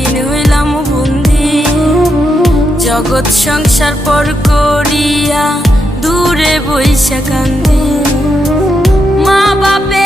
একদিন হইলাম বন্দি। জগৎ সংসার পর করিয়া দূরে বইসা কান্দি। মা বাপে